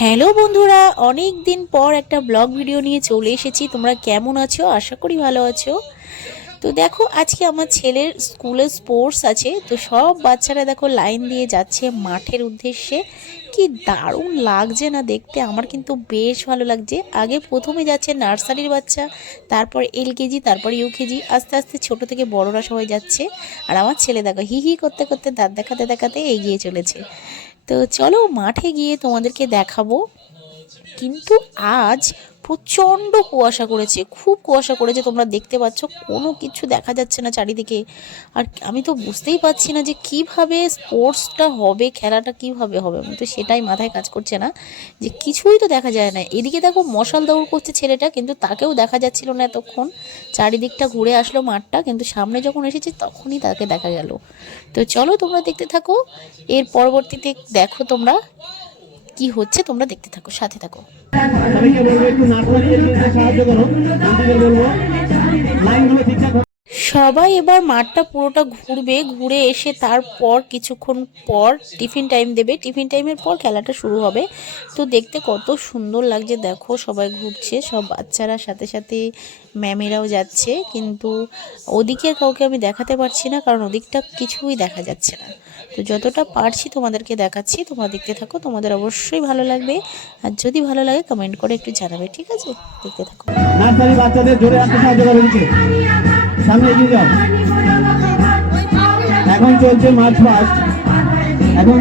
Hello বন্ধুরা, অনেক দিন পর একটা ব্লগ ভিডিও নিয়ে চলে এসেছি। তোমরা কেমন আছো? আশা করি ভালো আছো। তো দেখো, আজকে আমার ছেলের স্কুলে স্পোর্টস আছে, তো সব বাচ্চারা দেখো লাইন দিয়ে যাচ্ছে মাঠের উদ্দেশ্যে। কি দারুণ লাগছে না দেখতে, আমার কিন্তু বেশ ভালো লাগছে। আগে প্রথমে যাচ্ছে নার্সারির বাচ্চা, তারপর এলকেজি, তারপর ইউকেজি, আস্তে আস্তে ছোট থেকে বড়রা সবাই যাচ্ছে। আর আমার ছেলে দেখো হি হি করতে করতে দাঁত দেখাতে দেখাতে এগিয়ে চলেছে। তো চলো মাঠে গিয়ে তোমাদেরকে দেখাবো। কিন্তু আজ প্রচণ্ড কুয়াশা করেছে, খুব কুয়াশা করেছে, তোমরা দেখতে পাচ্ছ কোনো কিছু দেখা যাচ্ছে না চারিদিকে। আর আমি তো বুঝতেই পারছি না যে কিভাবে স্পোর্টসটা হবে, খেলাটা কিভাবে হবে, আমি তো সেটাই মাথায় কাজ করছে না, যে কিছুই তো দেখা যায় না। এদিকে দেখো মশাল দৌড় করছে ছেলেটা, কিন্তু তাকেও দেখা যাচ্ছিল না এতক্ষণ। চারিদিকটা ঘুরে আসলো মাঠটা, কিন্তু সামনে যখন এসেছে তখনই তাকে দেখা গেল। তো চলো তোমরা দেখতে থাকো, এর পরবর্তীতে দেখো তোমরা কি হচ্ছে, তোমরা দেখতে থাকো, সাথে থাকো। সবাই এবার মাঠটা পুরোটা ঘুরবে, ঘুরে এসে তারপর কিছুক্ষণ পর টিফিন টাইম দেবে, টিফিন টাইমের পর খেলাটা শুরু হবে। তো দেখতে কত সুন্দর লাগছে, দেখো সবাই ঘুরছে, সব বাচ্চারা, সাথে সাথে ম্যামেরাও যাচ্ছে। কিন্তু ওদিকে কাউকে আমি দেখাতে পারছি না, কারণ ওদিকটা কিছুই দেখা যাচ্ছে না। তো যতটা পারছি তোমাদেরকে দেখাচ্ছি, তোমরা দেখতে থাকো, তোমাদের অবশ্যই ভালো লাগবে। আর যদি ভালো লাগে কমেন্ট করে একটু জানাবে, ঠিক আছে? দেখতে থাকো। নার্সারি বাচ্চাদের জোরে আসতে সাহায্য করে দিচ্ছে, সামনে এগিয়ে যাও। এখন চলছে মার্চ পাস্ট। এখন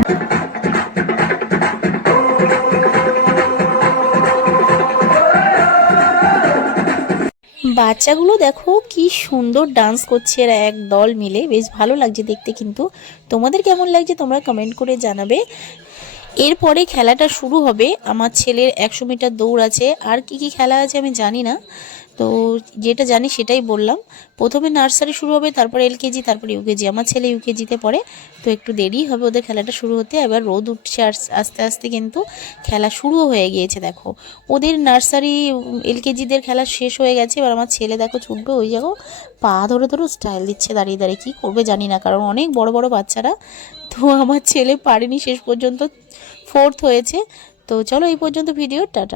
বাচ্চাগুলো দেখো কি সুন্দর ডান্স করছে, এরা এক দল মিলে, বেশ ভালো লাগছে দেখতে। কিন্তু তোমাদের কেমন লাগছে তোমরা কমেন্ট করে জানাবে। এরপরে খেলাটা শুরু হবে, আমার ছেলের 100 মিটার দৌড় আছে, আর কি কি খেলা আছে আমি জানি না। তো যেটা জানি সেটাই বললাম। প্রথমে নার্সারি শুরু হবে, তারপর এলকেজি, তারপর ইউকেজি। আমার ছেলে ইউকেজিতে পড়ে, তো একটু দেরি হবে ওদের খেলাটা শুরু হতে। এবার রোদ উঠছে আর আস্তে আস্তে কিন্তু খেলা শুরু হয়ে গিয়েছে। দেখো ওদের নার্সারি এলকেজিদের খেলা শেষ হয়ে গেছে। এবার আমার ছেলে দেখো ছুটবে, ওই জায়গাও পা ধরে ধরে স্টাইল দিচ্ছে দাঁড়িয়ে দাঁড়িয়ে। কী করবে জানি না, কারণ অনেক বড় বড় বাচ্চারা। তো আমার ছেলে পারেনি, শেষ পর্যন্ত 4th হয়েছে। তো চলো এই পর্যন্ত ভিডিও, টাটা।